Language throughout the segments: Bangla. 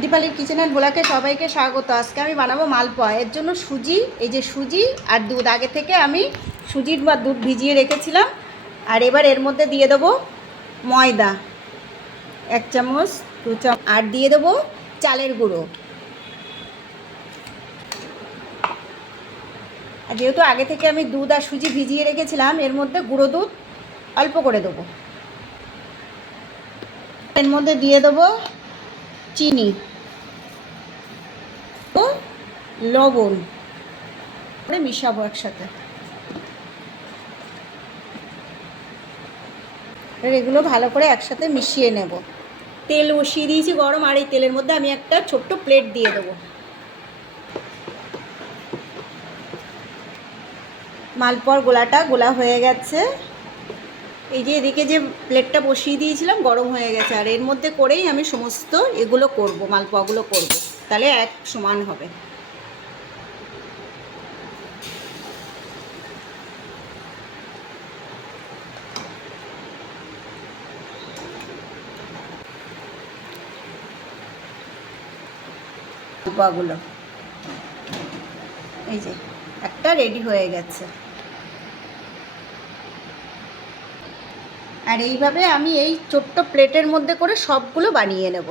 দীপালির কিচেনের গোলাকে সবাইকে স্বাগত। আজকে আমি বানাবো মালপোয়া। এর জন্য সুজি, এই যে সুজি আর দুধ, আগে থেকে আমি সুজির বা দুধ ভিজিয়ে রেখেছিলাম। আর এবার এর মধ্যে দিয়ে দেবো ময়দা 1 চামচ, 2 চামচ, আর দিয়ে দেবো চালের গুঁড়ো। আর যেহেতু আগে থেকে আমি দুধ আর সুজি ভিজিয়ে রেখেছিলাম, এর মধ্যে গুঁড়ো দুধ অল্প করে দেবো। এর মধ্যে দিয়ে দেবো চিনি ও লবণ করে মিশাবো একসাথে। এগুলো ভালো করে একসাথে মিশিয়ে নেব। তেল বসিয়ে দিয়েছি গরম, আর এই তেলের মধ্যে আমি একটা ছোট্ট প্লেট দিয়ে দেবো। মালপোয়ার গোলাটা গোলা হয়ে গেছে। এই যে এদিকে যে প্লেটটা বসিয়ে দিয়েছিলাম গরম হয়ে গেছে, আর এর মধ্যে করেই আমি সমস্ত এগুলো করব, মালপোয়াগুলো করব, তাহলে এক সমান হবে। মালপোয়াগুলো এই যে একটা রেডি হয়ে গেছে। আর এইভাবে আমি এই ছোট্ট প্লেটের মধ্যে করে সবগুলো বানিয়ে নেব।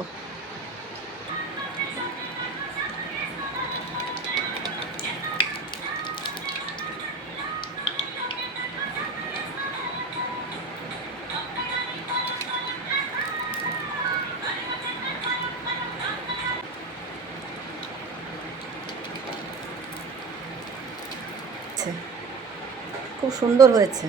খুব সুন্দর হয়েছে।